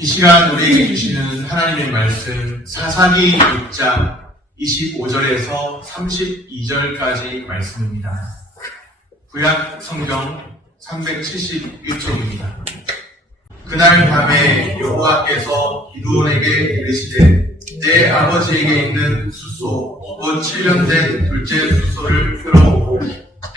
이 시간 우리에게 주시는 하나님의 말씀 사사기 6장 25절에서 32절까지 말씀입니다. 구약 성경 371쪽입니다. 그날 밤에 여호와께서 기드온에게 이르시되 내 아버지에게 있는 숫소 곧 7년 된 둘째 숫소를 끌어오고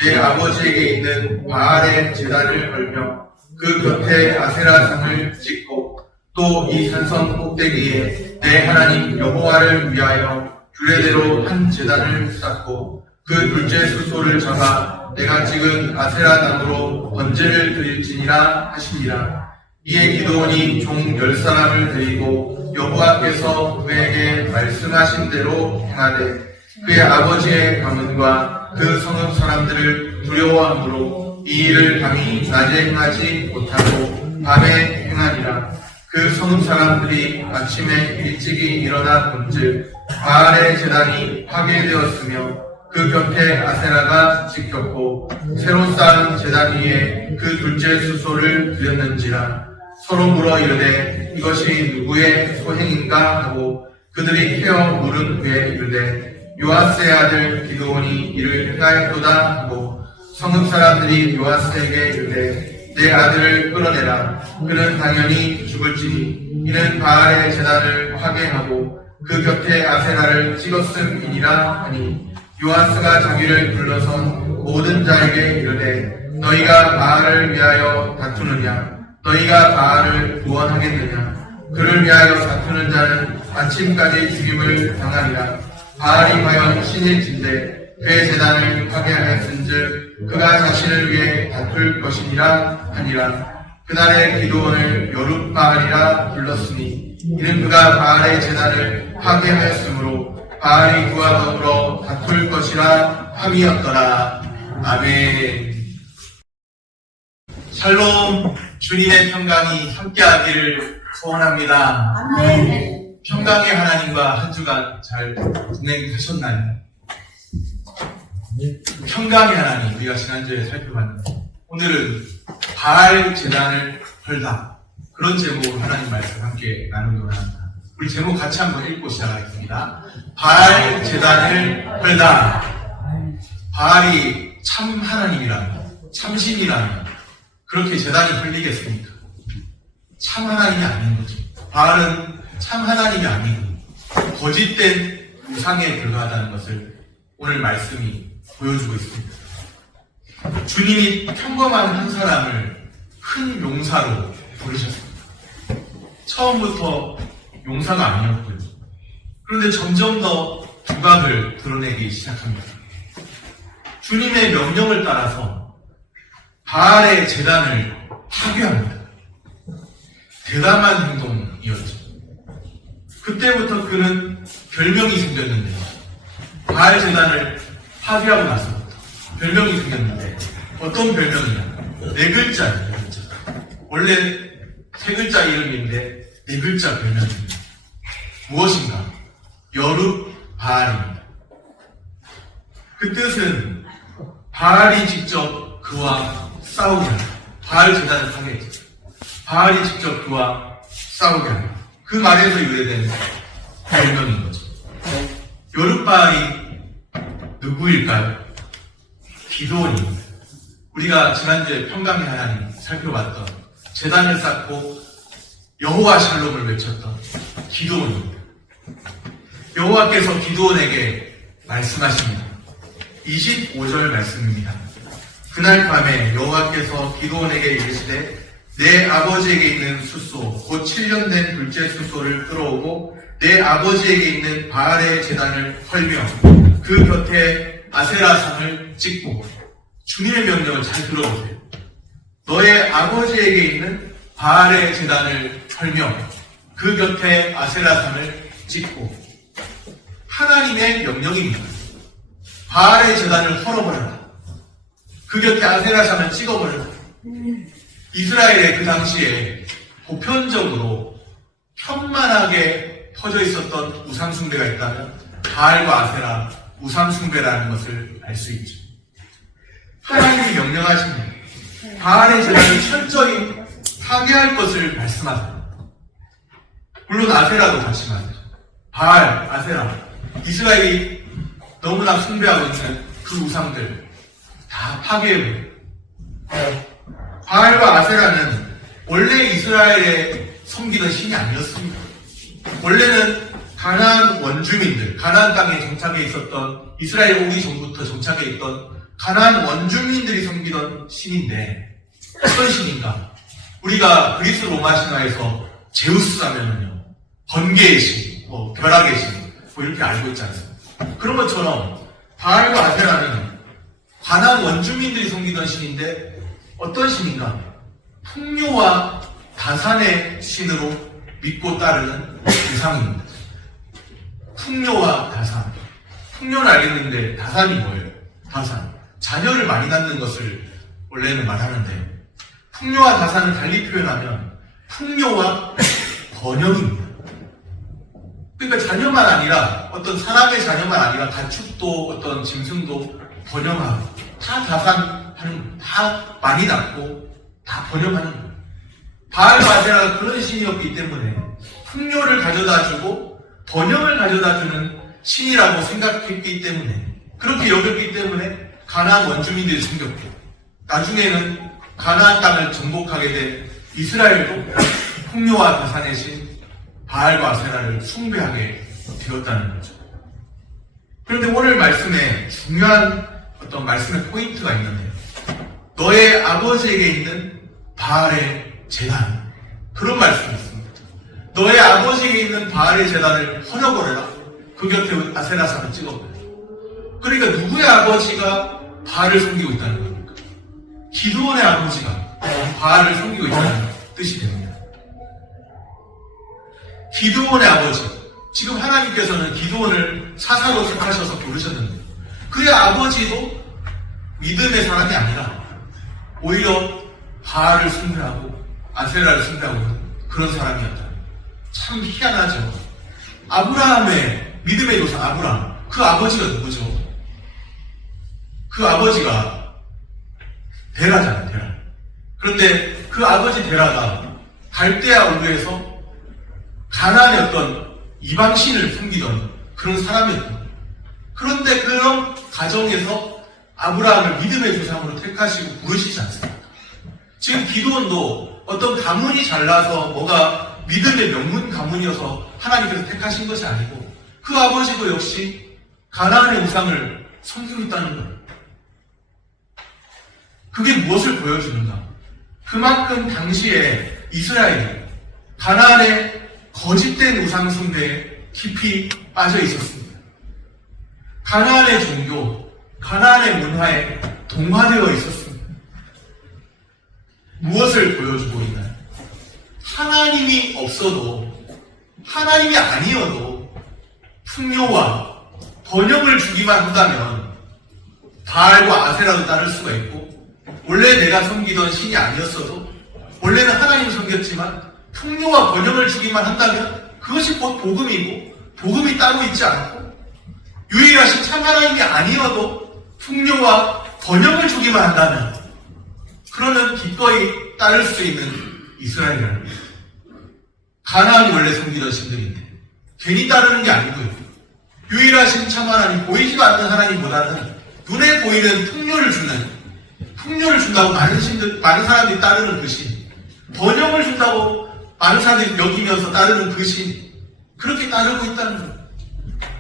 내 아버지에게 있는 바알의 제단을 걸며 그 곁에 아세라상을 찍고 또 이 산성 꼭대기에 내 하나님 여호와를 위하여 규례대로 한 제단을 쌓고 그 둘째 숫소를 잡아 내가 찍은 아세라 나무로 번제를 드릴지니라 하시니라. 이에 기드온이 종 10사람을 데리고 여호와께서 그에게 말씀하신 대로 행하되 그의 아버지의 가문과 그 성읍 사람들을 두려워함으로 이 일을 감히 낮에 행하지 못하고 밤에 행하니라. 그 성읍 사람들이 아침에 일찍이 일어나 본즉 바알의 제단이 파괴되었으며 그 곁에 아세라가 찍혔고 새로 쌓은 제단 위에 그 둘째 숫소를 드렸는지라. 서로 물어 이르되 이것이 누구의 소행인가 하고 그들이 캐어 물은 후에 이르되 요아스의 아들 기드온이 이를 행하였도다 하고 성읍 사람들이 요아스에게 이르되 내 아들을 끌어내라. 그는 당연히 죽을지니 이는 바알의 제단을 파괴하고 그 곁에 아세라를 찍었음이니라 하니 요아스가 자기를 불러선 모든 자에게 이르되 너희가 바알을 위하여 다투느냐? 너희가 바알을 구원하겠느냐? 그를 위하여 다투는 자는 아침까지 죽임을 당하리라. 바알이 과연 신일진데 그의 제단을 파괴하였은즉 그가 자신을 위해 다툴 것이니라 하니라. 그날에 기드온을 여룻바알이라 불렀으니 이는 그가 바알의 제단을 파괴하였으므로 바알이 그와 더불어 다툴 것이라 함이었더라. 아멘. 샬롬. 주님의 평강이 함께하기를 소원합니다. 아멘. 평강의 하나님과 한 주간 잘 진행하셨나요? 평강의 하나님, 우리가 지난주에 살펴봤는데 오늘은 바알 제단을 헐다, 그런 제목으로 하나님 말씀 함께 나누기로 합니다. 우리 제목 같이 한번 읽고 시작하겠습니다. 바알 제단을 헐다. 바알이 참 하나님이라면, 참신이라면 그렇게 제단이 헐리겠습니까? 참 하나님이 아닌 거죠. 바알은 참 하나님이 아니고 거짓된 우상에 불과하다는 것을 오늘 말씀이 보여주고 있습니다. 주님이 평범한 한 사람을 큰 용사로 부르셨습니다. 처음부터 용사가 아니었고요. 그런데 점점 더 두각을 드러내기 시작합니다. 주님의 명령을 따라서 바알의 제단을 파괴합니다. 대담한 행동이었죠. 그때부터 그는 별명이 생겼는데, 바알 제단을 파괴하고 나서부터 별명이 생겼는데, 어떤 별명이냐? 4글자예요. 원래 3글자 이름인데 4글자 별명입니다. 무엇인가? 여룻바알입니다. 그 뜻은 바알이 직접 그와 싸우게 합니다. 바알 제단을 파괴했죠. 바알이 직접 그와 싸우게 합니다. 그 말에서 유래된 별명인 거죠. 여룻바알이 누구일까요? 기드온입니다. 우리가 지난주에 평강의 하나님 살펴봤던, 제단을 쌓고 여호와 샬롬을 외쳤던 기드온입니다. 여호와께서 기드온에게 말씀하십니다. 25절 말씀입니다. 그날 밤에 여호와께서 기드온에게 이르시되 내 아버지에게 있는 숫소 곧 7년 된 둘째 숫소를 끌어오고 내 아버지에게 있는 바알의 제단을 헐며 그 곁에 아세라상을 찍고, 주님의 명령을 잘 들어보세요. 너의 아버지에게 있는 바알의 제단을 헐며 그 곁에 아세라상을 찍고. 하나님의 명령입니다. 바알의 제단을 헐어버려라. 그 곁에 아세라상을 찍어버려라. 이스라엘의 그 당시에 보편적으로 편만하게 퍼져 있었던 우상숭배가 있다면 바알과 아세라, 우상숭배라는 것을 알 수 있죠. 하나님이 명령하시면 바알의 제단을 철저히 파괴할 것을 말씀하세요. 물론 아세라도 같이 말해요. 바알, 아세라, 이스라엘이 너무나 숭배하고 있는 그 우상들 다 파괴해버려요. 바알과 아세라는 원래 이스라엘에 섬기던 신이 아니었습니다. 원래는 가나안 원주민들, 가나안 땅에 정착해 있었던, 이스라엘 오기 전부터 정착해 있던 가나안 원주민들이 섬기던 신인데, 어떤 신인가? 우리가 그리스 로마 신화에서 제우스 하면은요, 번개의 신, 벼락의 신, 이렇게 알고 있지 않습니까? 그런 것처럼 바알과 아세라는 가나안 원주민들이 섬기던 신인데, 어떤 신인가? 풍요와 다산의 신으로 믿고 따르는 우상입니다. 풍요와 다산. 풍요는 알겠는데 다산이 뭐예요? 다산. 자녀를 많이 낳는 것을 원래는 말하는데, 풍요와 다산을 달리 표현하면 풍요와 번영입니다. 그러니까 자녀만 아니라, 어떤 사람의 자녀만 아니라 가축도 어떤 짐승도 번영하고, 다 다산하는, 다 많이 낳고 다 번영하는 거예요. 바알과 아세라가 그런 신이었기 때문에 풍요를 가져다주고 번영을 가져다주는 신이라고 생각했기 때문에, 그렇게 여겼기 때문에 가나안 원주민들이 숨겼고, 나중에는 가나안 땅을 정복하게 된 이스라엘도 풍요와 다산의 신 바알과 아세라를 숭배하게 되었다는 거죠. 그런데 오늘 말씀에 중요한 어떤 말씀의 포인트가 있는데요. 너의 아버지에게 있는 바알의 제단, 그런 말씀이 있습니다. 너의 아버지에게 있는 바알의 제단을 헐어버려라. 그 곁에 아세라상을 찍어버려요. 그러니까 누구의 아버지가 바알을 섬기고 있다는 겁니까? 기드온의 아버지가 바알을 섬기고 있다는 뜻이 됩니다. 기드온의 아버지, 지금 하나님께서는 기드온을 사사로 택하셔서 부르셨는데, 그의 아버지도 믿음의 사람이 아니라 오히려 바알을 숭배하고 아세라를 숭배하고 있는 그런 사람이었다. 참 희한하죠. 아브라함의 믿음의 조상 아브라함, 그 아버지가 누구죠? 그 아버지가 데라잖아요, 데라. 그런데 그 아버지 데라가 갈대아 우르에서 가나안의 어떤 이방신을 섬기던 그런 사람이었다. 그런데 그런 가정에서 아브라함을 믿음의 조상으로 택하시고 부르시지 않습니까? 지금 기드온도 어떤 가문이 잘나서 뭐가 믿음의 명문 가문이어서 하나님께서 택하신 것이 아니고, 그 아버지도 역시 가나안의 우상을 섬기고 있다는 거예요. 그게 무엇을 보여주는가? 그만큼 당시에 이스라엘이 가나안의 거짓된 우상 숭배에 깊이 빠져 있었습니다. 가나안의 종교, 가나안의 문화에 동화되어 있었습니다. 무엇을 보여주고 있나요? 하나님이 없어도, 하나님이 아니어도 풍요와 번영을 주기만 한다면 바알과 아세라도 따를 수가 있고, 원래 내가 섬기던 신이 아니었어도, 원래는 하나님을 섬겼지만 풍요와 번영을 주기만 한다면 그것이 곧 복음이고, 복음이 따로 있지 않고, 유일하신 참 하나님이 아니어도 풍요와 번영을 주기만 한다면 그러면 기꺼이 따를 수 있는 이스라엘이라는 거예요. 가나안이 원래 섬기던 신들인데 괜히 따르는 게 아니고요. 유일하신 참 하나님, 보이지도 않는 하나님보다는 눈에 보이는 풍요를 준다고 많은 사람들이 따르는 그 신, 번영을 준다고 많은 사람들이 여기면서 따르는 그 신, 그렇게 따르고 있다는 거예요.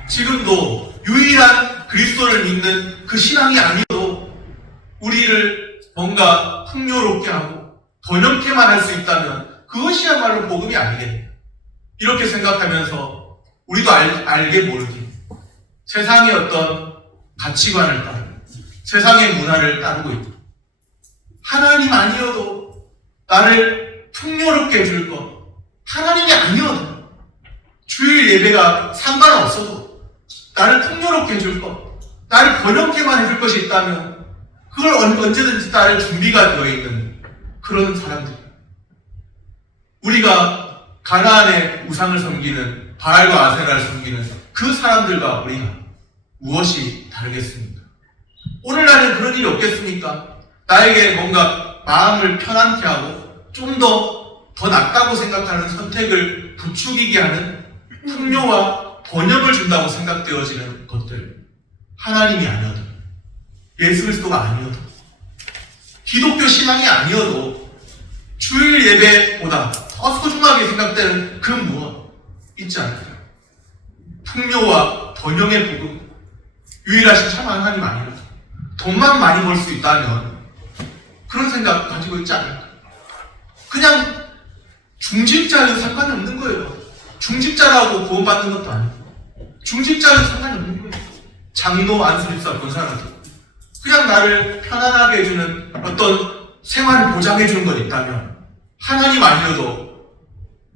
지금도 유일한 그리스도를 믿는 그 신앙이 아니어도 우리를 뭔가 풍요롭게 하고 번영케만 할 수 있다면 그것이야말로 복음이 아니겠냐, 이렇게 생각하면서 우리도 알게 모르게 세상의 어떤 가치관을 따르고 세상의 문화를 따르고 있고, 하나님 아니어도 나를 풍요롭게 해줄 것, 하나님이 아니어도 주일 예배가 상관없어도 나를 풍요롭게 해줄 것, 나를 번영케만 해줄 것이 있다면 그걸 언제든지 따를 준비가 되어 있는 그런 사람들. 우리가 가나안의 우상을 섬기는 바알과 아세라를 섬기는 그 사람들과 우리가 무엇이 다르겠습니까? 오늘날엔 그런 일이 없겠습니까? 나에게 뭔가 마음을 편안케 하고 좀 더 더 낫다고 생각하는 선택을 부추기게 하는 풍요와 번영을 준다고 생각되어지는 것들, 하나님이 아니어도, 예수 그리스도가 아니어도, 기독교 신앙이 아니어도 주일 예배보다 더 소중하게 생각되는 그 무엇 있지 않을까요? 풍요와 번영의 복음, 유일하신 참 하나님 아니어도 돈만 많이 벌 수 있다면 그런 생각 가지고 있지 않을까요? 그냥 중직자는 상관이 없는 거예요. 중직자라고 구원받는 것도 아니고, 중직자는 상관이 없는 거예요. 장로, 안수집사, 권사라도 그냥 나를 편안하게 해주는 어떤 생활을 보장해주는 것 있다면 하나님 아니어도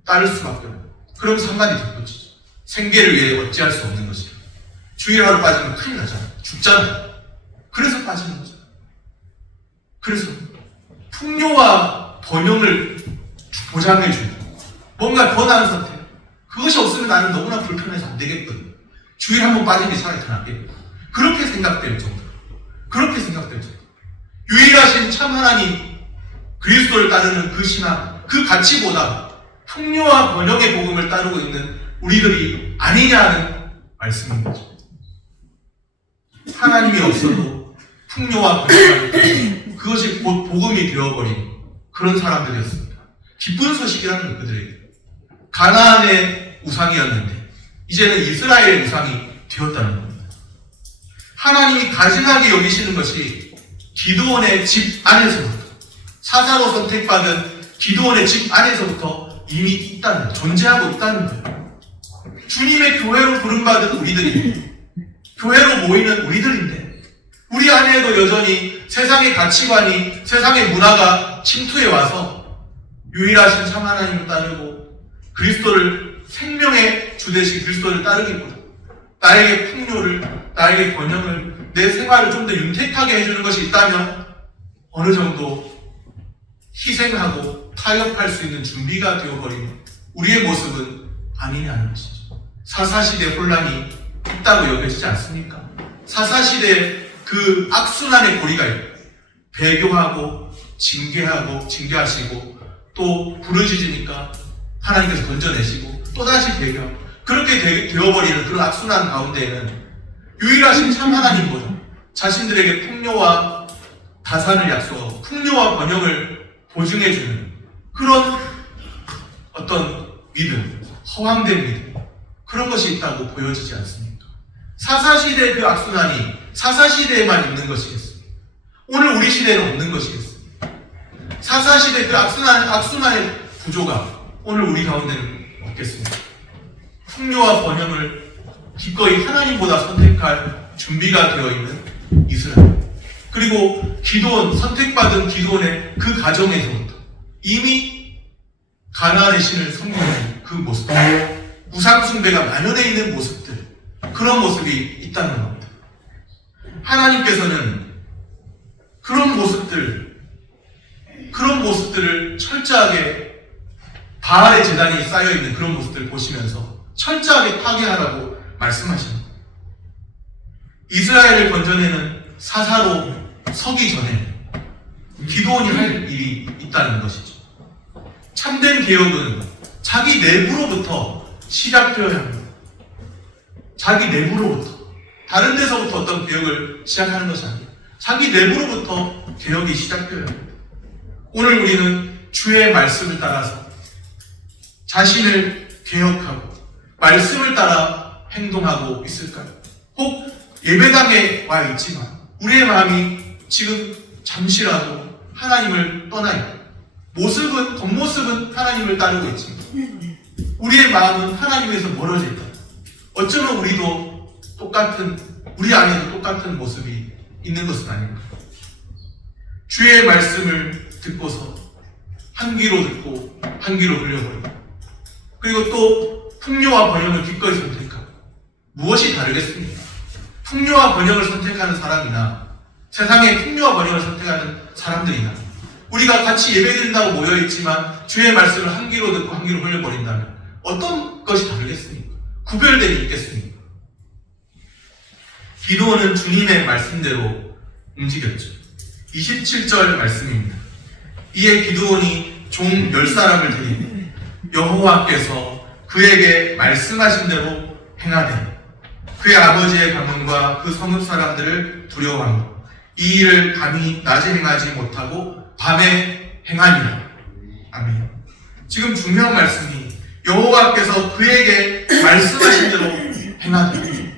따를 수밖에 없어요. 그럼 상관이 덮어지죠. 생계를 위해 어찌할 수 없는 것이에요. 주일 하루 빠지면 큰일 나잖아요. 죽잖아요. 그래서 빠지는 거죠. 그래서 풍요와 번영을 보장해주는 뭔가 더 나은 선택, 그것이 없으면 나는 너무나 불편해서 안 되겠거든. 주일 한번 빠진 게 차라리 더 낫겠다. 그렇게 생각될 정도. 그렇게 생각될 정도. 유일하신 참 하나님 그리스도를 따르는 그 신앙, 그 가치보다 풍요와 번영의 복음을 따르고 있는 우리들이 아니냐는 말씀인 거죠. 하나님이 없어도 풍요와 번영, 그것이 곧 복음이 되어버린 그런 사람들이었습니다. 기쁜 소식이라는 것, 그들에게. 가나안의 우상이었는데 이제는 이스라엘의 우상이 되었다는 겁니다. 하나님이 가증하게 여기시는 것이 기드온의 집 안에서부터, 사사로 선택받은 기드온의 집 안에서부터 이미 있다는, 존재하고 있다는 거예요. 주님의 교회로 부름받은 우리들이, 교회로 모이는 우리들인데 우리 안에도 여전히 세상의 가치관이, 세상의 문화가 침투해 와서 유일하신 참 하나님을 따르고 그리스도를, 생명의 주 되신 그리스도를 따르기보다 나에게 풍요를, 나에게 번영을, 내 생활을 좀 더 윤택하게 해주는 것이 있다면 어느 정도 희생하고 타협할 수 있는 준비가 되어버린 우리의 모습은 아니냐는 것이죠. 사사시대 혼란이 있다고 여겨지지 않습니까? 사사시대 그 악순환의 고리가 있고, 배교하고 징계하고 징계하시고 또 부르짖으니까 하나님께서 건져내시고 또다시 배교하고, 그렇게 되어버리는 그런 악순환 가운데에는 유일하신 참 하나님보다 자신들에게 풍요와 다산을 약속하고 풍요와 번영을 보증해주는 그런 어떤 믿음, 허황된 믿음, 그런 것이 있다고 보여지지 않습니까? 사사시대의 그 악순환이 사사시대에만 있는 것이겠습니까? 오늘 우리 시대에는 없는 것이겠습니까? 사사시대 그 악순환의 구조가 오늘 우리 가운데는 없겠습니까? 풍요와 번영을 기꺼이 하나님보다 선택할 준비가 되어 있는 이스라엘, 그리고 기드온, 선택받은 기드온의 그 가정에서부터 이미 가나안의 신을 섬기는 그 모습, 우상숭배가 만연해 있는 모습들, 그런 모습이 있다는 겁니다. 하나님께서는 그런 모습들을 철저하게, 바알의 제단이 쌓여있는 그런 모습들을 보시면서 철저하게 파괴하라고 말씀하십니다. 이스라엘을 건져내는 사사로 서기 전에 기드온이 할 일이 있다는 것이죠. 참된 개혁은 자기 내부로부터 시작되어야 합니다. 자기 내부로부터. 다른 데서부터 어떤 개혁을 시작하는 것이 아니에요. 자기 내부로부터 개혁이 시작되어야 합니다. 오늘 우리는 주의 말씀을 따라서 자신을 개혁하고 말씀을 따라 행동하고 있을까요? 혹 예배당에 와 있지만 우리의 마음이 지금 잠시라도 하나님을 떠나 있고, 겉모습은 하나님을 따르고 있지만 우리의 마음은 하나님에서 멀어져 있다. 어쩌면 우리도 우리 안에도 똑같은 모습이 있는 것은 아닌가. 주의 말씀을 듣고서 한 귀로 듣고 한 귀로 흘려버리고, 그리고 또 풍요와 번영을 기꺼이 선택하고, 무엇이 다르겠습니까? 풍요와 번영을 선택하는 사람이나 세상의 풍요와 번영을 선택하는 사람들이나 우리가 같이 예배드린다고 모여있지만 주의 말씀을 한 귀로 듣고 한 귀로 흘려버린다면 어떤 것이 다르겠습니까? 구별되지 있겠습니까? 기드온은 주님의 말씀대로 움직였죠. 27절 말씀입니다. 이에 기드온이 종 10사람을 데리고 여호와께서 그에게 말씀하신 대로 행하되 그의 아버지의 가문과 그 성읍 사람들을 두려워하며 이 일을 감히 낮에 행하지 못하고 밤에 행하니라. 아멘. 지금 중요한 말씀이 여호와께서 그에게 말씀하신 대로 행하되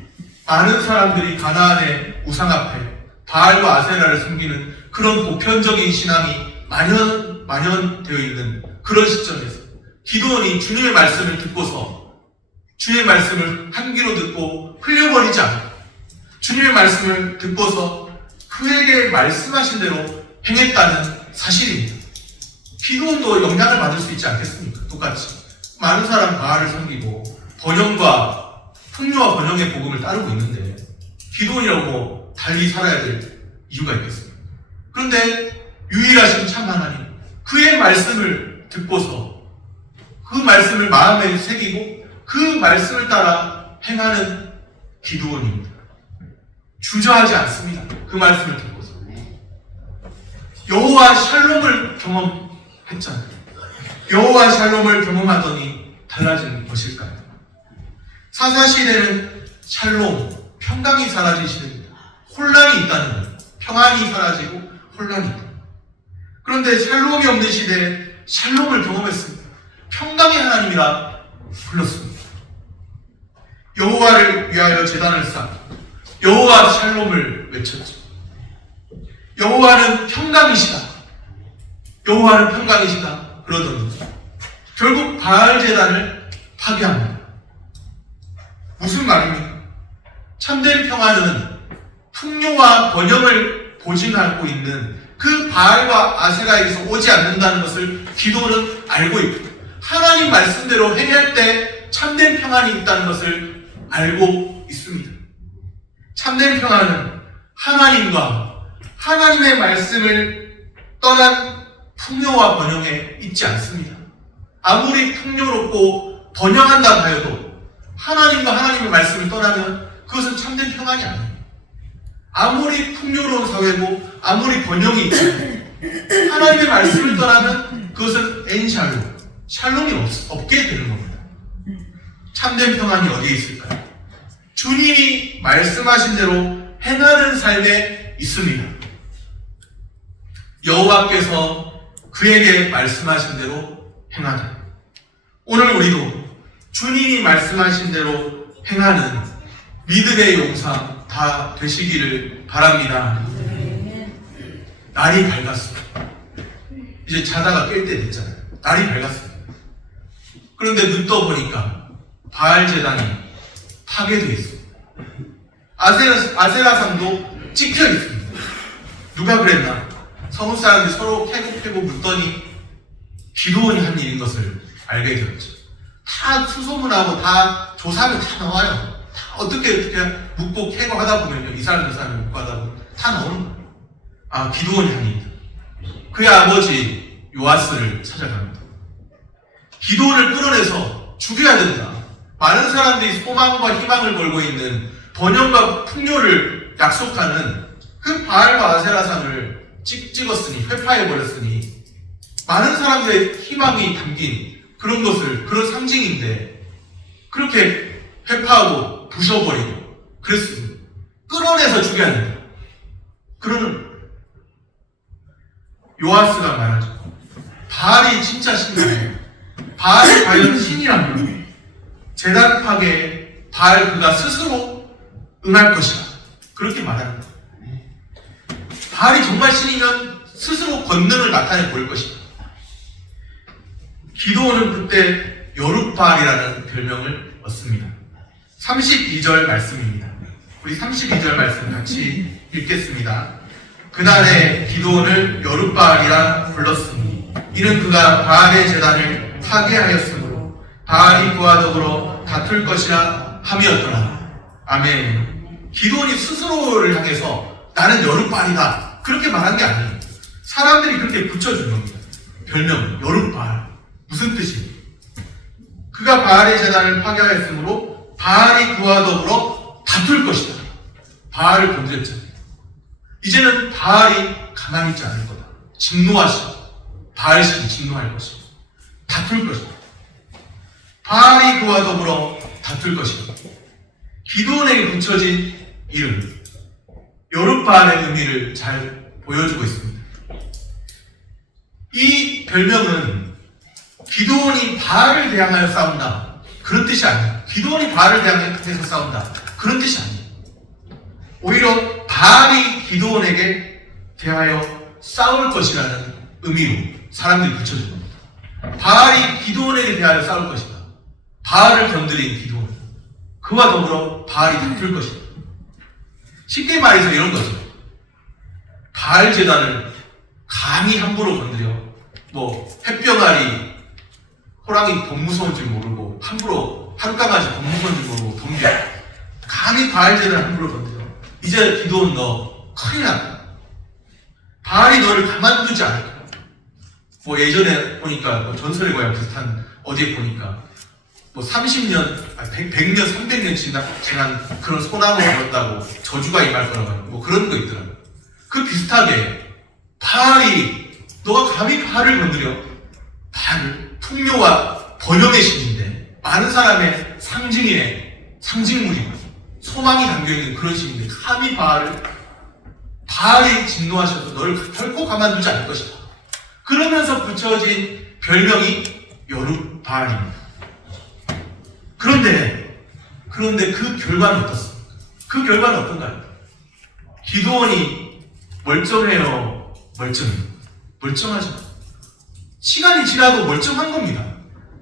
많은 사람들이 가나안의 우상 앞에 바알과 아세라를 섬기는 그런 보편적인 신앙이 만연되어 있는 그런 시점에서 기드온이 주님의 말씀을 듣고서 주님의 말씀을 한 귀로 듣고 흘려버리지 않고 주님의 말씀을 듣고서 그에게 말씀하신 대로 행했다는 사실입니다. 기드온도 영향을 받을 수 있지 않겠습니까? 똑같이 많은 사람 바알을 섬기고 번영과 풍요와 번영의 복음을 따르고 있는데 기드온이라고 달리 살아야 될 이유가 있겠습니까? 그런데 유일하신 참 하나님 그의 말씀을 듣고서 그 말씀을 마음에 새기고 그 말씀을 따라 행하는 기드온입니다. 주저하지 않습니다. 그 말씀을 듣고서 여호와 샬롬을 경험했잖아요. 여호와 샬롬을 경험하더니 달라진 것일까요? 사사시대는 샬롬, 평강이 사라지시는 혼란이 있다는 거예요. 평안이 사라지고 혼란이 있다. 그런데 샬롬이 없는 시대에 샬롬을 경험했습니다. 평강의 하나님이라 불렀습니다. 여호와를 위하여 제단을 쌓고 여호와 샬롬을 외쳤죠. 여호와는 평강이시다. 여호와는 평강이시다. 그러더니 결국 바알 제단을 파괴합니다. 무슨 말입니까? 참된 평화는 풍요와 번영을 보증하고 있는 그 바알과 아세라에서 오지 않는다는 것을 기도는 알고 있고 하나님 말씀대로 행할 때 참된 평안이 있다는 것을 알고 있습니다. 참된 평안은 하나님과 하나님의 말씀을 떠난 풍요와 번영에 있지 않습니다. 아무리 풍요롭고 번영한다 하여도 하나님과 하나님의 말씀을 떠나면 그것은 참된 평안이 아니에요. 아무리 풍요로운 사회고 아무리 번영이 있고 하나님의 말씀을 떠나면 그것은 엔샬롬, 샬롬이 없게 되는 겁니다. 참된 평안이 어디에 있을까요? 주님이 말씀하신 대로 행하는 삶에 있습니다. 여호와께서 그에게 말씀하신 대로 행하다. 오늘 우리도 주님이 말씀하신 대로 행하는 믿음의 용사 다 되시기를 바랍니다. 날이 밝았습니다. 이제 자다가 깰 때 됐잖아요. 날이 밝았습니다. 그런데 눈 떠보니까 바알 제단이 파괴되어 있습니다. 아세라상도 찍혀 있습니다. 누가 그랬나? 성읍 사람들이 서로 캐고 묻더니 기드온이 한 일인 것을 알게 되었죠. 다 수소문하고 다 조사하면 다 나와요. 다 어떻게 묻고 캐고 하다 보면요. 이 사람 저 사람이 묻고 하다 보면 다 나오는 거예요. 아, 기드온이 한 일이다. 그의 아버지 요아스를 찾아갑니다. 기드온을 끌어내서 죽여야 된다. 많은 사람들이 소망과 희망을 걸고 있는 번영과 풍요를 약속하는 그 바알과 아세라상을 찍었으니 회파해버렸으니 많은 사람들의 희망이 담긴 그런 것을 그런 상징인데 그렇게 회파하고 부셔버리고 그랬습니다. 끌어내서 죽여야 된다. 그러는 요아스가 말하죠. 바알이 진짜 신이에요. 바알이 과연 신이라면 제단 파괴에 바알 그가 스스로 응할 것이다. 그렇게 말합니다. 바알이 정말 신이면 스스로 권능을 나타내 보일 것이다. 기드온은 그때 여룻바알이라는 별명을 얻습니다. 32절 말씀입니다. 우리 32절 말씀 같이 읽겠습니다. 그날에 기드온을 여룻바알이라 불렀으니 이는 그가 바알의 제단을 파괴하였으므로 바알이 그와 더불어 다툴 것이라 함이었더라. 아멘. 기드온이 스스로를 향해서 나는 여룻바알이다 그렇게 말한 게 아니에요. 사람들이 그렇게 붙여준 겁니다. 별명 여룻바알. 무슨 뜻이에요? 그가 바알의 제단을 파괴하였으므로 바알이 그와 더불어 다툴 것이다. 바알을 건드렸잖아요. 이제는 바알이 가만히 있지 않을 거다. 진노하시고 바알신이 진노할 것입니다. 다툴 것입니다. 바알이 그와 더불어 다툴 것입니다. 기드온에게 붙여진 이름, 여룻바알의 의미를 잘 보여주고 있습니다. 이 별명은 기드온이 바알을 대항하여 싸운다, 그런 뜻이 아니에요. 기드온이 바알을 대항해서 싸운다, 그런 뜻이 아니에요. 오히려 바알이 기드온에게 대하여 싸울 것이라는 의미로 사람들이 붙여줍니다. 바알이 기드온에게 대하여 싸울 것이다. 바알을 건드린 기드온, 그와 더불어 바알이 다툴 것이다. 쉽게 말해서 이런 거죠. 바알 제단을 감히 함부로 건드려, 햇병아리 호랑이 더 무서운 줄 모르고 함부로 한강아지 더 무서운 줄 모르고 덤벼. 감히 바알 제단을 함부로 건드려. 이제 기드온 너 큰일 났다. 바알이 너를 가만두지 않을 거야. 예전에 보니까 전설의 고향 비슷한 어디에 보니까 30년, 100년, 300년 지난 그런 소나무를 걸었다고 저주가 임할 거라고 그런 거 있더라고요. 그 비슷하게 바알이, 너가 감히 바알을 건드려. 바알을 풍요와 번영의 신인데, 많은 사람의 상징물이 소망이 담겨있는 그런 신인데 감히 바알이 진노하셔서 너를 결코 가만두지 않을 것이다. 그러면서 붙여진 별명이 여룻바알입니다. 그런데 그 결과는 어떻습니까? 그 결과는 어떤가요? 기드온이 멀쩡해요? 멀쩡하죠. 시간이 지나도 멀쩡한 겁니다.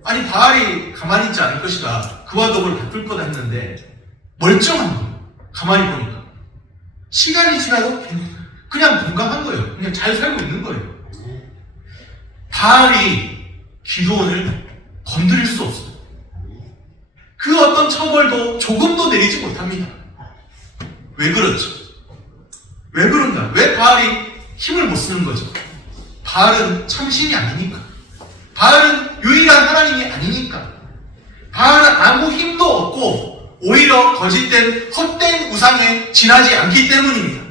아니, 바알이 가만히 있지 않을 것이다, 그와 더불어 다툴 거다 했는데 멀쩡한 거예요. 가만히 보니까 시간이 지나도 그냥 건강한 거예요. 그냥 잘 살고 있는 거예요. 바알이 기드온을 건드릴 수 없어요. 그 어떤 처벌도 조금도 내리지 못합니다. 왜 그렇죠? 왜 그런가? 왜 바알이 힘을 못 쓰는 거죠? 바알은 참신이 아니니까. 바알은 유일한 하나님이 아니니까. 바알은 아무 힘도 없고 오히려 거짓된 헛된 우상에 지나지 않기 때문입니다.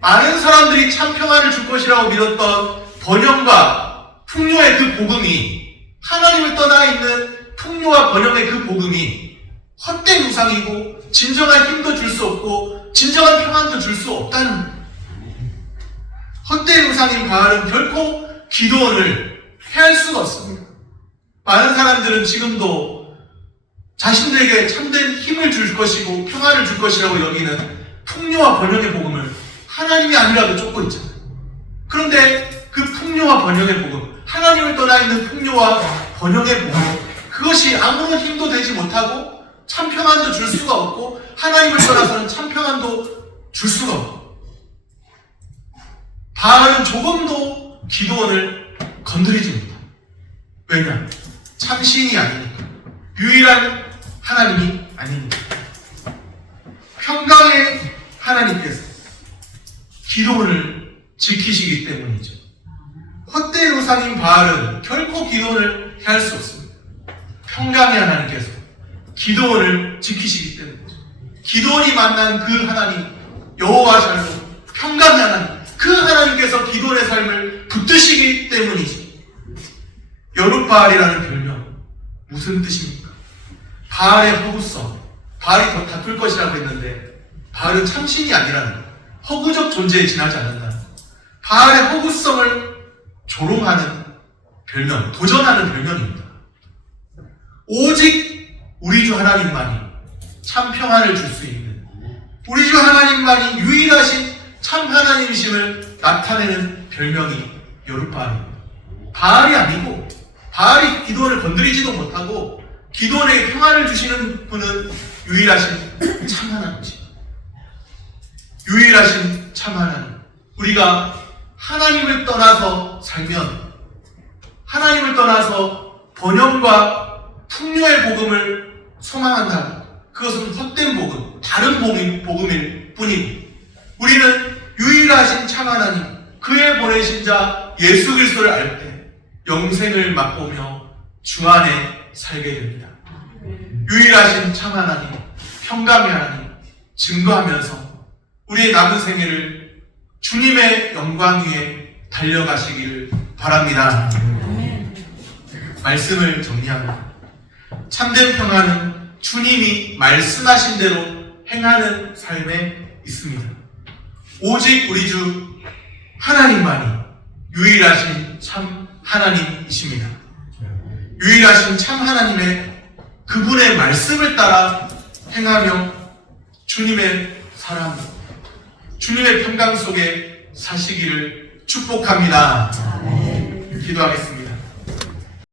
많은 사람들이 참 평화를 줄 것이라고 믿었던 번영과 풍요의 그 복음이, 하나님을 떠나 있는 풍요와 번영의 그 복음이 헛된 우상이고 진정한 힘도 줄 수 없고 진정한 평안도 줄 수 없다는 거예요. 헛된 우상인 바알은 결코 기드온을 해할 수가 없습니다. 많은 사람들은 지금도 자신들에게 참된 힘을 줄 것이고 평안을 줄 것이라고 여기는 풍요와 번영의 복음을 하나님이 아니라도 쫓고 있잖아요. 그런데 그 풍요와 번영의 복음, 하나님을 떠나 있는 풍요와 번영의 복음, 그것이 아무런 힘도 되지 못하고 참 평안도 줄 수가 없고 하나님을 떠나서는 참 평안도 줄 수가 없고, 바알은 조금도 기드온을 건드리지 못합니다. 왜냐? 참신이 아니니까. 유일한 하나님이 아닙니다. 평강의 하나님께서 기드온을 지키시기 때문이죠. 헛된 우상인 바알은 결코 기드온을 해할 수 없습니다. 평강의 하나님께서 기드온을 지키시기 때문이죠. 기드온이 만난 그 하나님, 여호와 샬롬, 평강의 하나님, 그 하나님께서 기드온의 삶을 붙드시기 때문이죠. 여룻바알이라는 별명, 무슨 뜻입니까? 바알의 허구성, 바알이 더 다툴 것이라고 했는데 바알은 참신이 아니라는 거예요. 허구적 존재에 지나지 않는다는 거예요. 바알의 허구성을 조롱하는 별명, 도전하는 별명입니다. 오직 우리 주 하나님만이 참 평안을 줄 수 있는, 우리 주 하나님만이 유일하신 참 하나님이심을 나타내는 별명이 여룻바알입니다. 바알이 아니고, 바알이 기드온을 건드리지도 못하고 기드온에게 평안을 주시는 분은 유일하신 참 하나님이십니다. 유일하신 참 하나님. 우리가 하나님을 떠나서 살면, 하나님을 떠나서 번영과 풍요의 복음을 소망한다면 그것은 헛된 복음, 다른 복음일 뿐이고, 우리는 유일하신 참 하나님, 그의 보내신 자 예수 그리스도를 알 때 영생을 맛보며 주 안에 살게 됩니다. 유일하신 참 하나님, 평강의 하나님 증거하면서 우리의 남은 생애를 주님의 영광 위에 달려가시기를 바랍니다. 바랍니다. 말씀을 정리합니다. 참된 평안은 주님이 말씀하신 대로 행하는 삶에 있습니다. 오직 우리 주 하나님만이 유일하신 참 하나님이십니다. 유일하신 참 하나님의 그분의 말씀을 따라 행하며 주님의 사랑, 주님의 평강 속에 사시기를 축복합니다. 기도하겠습니다.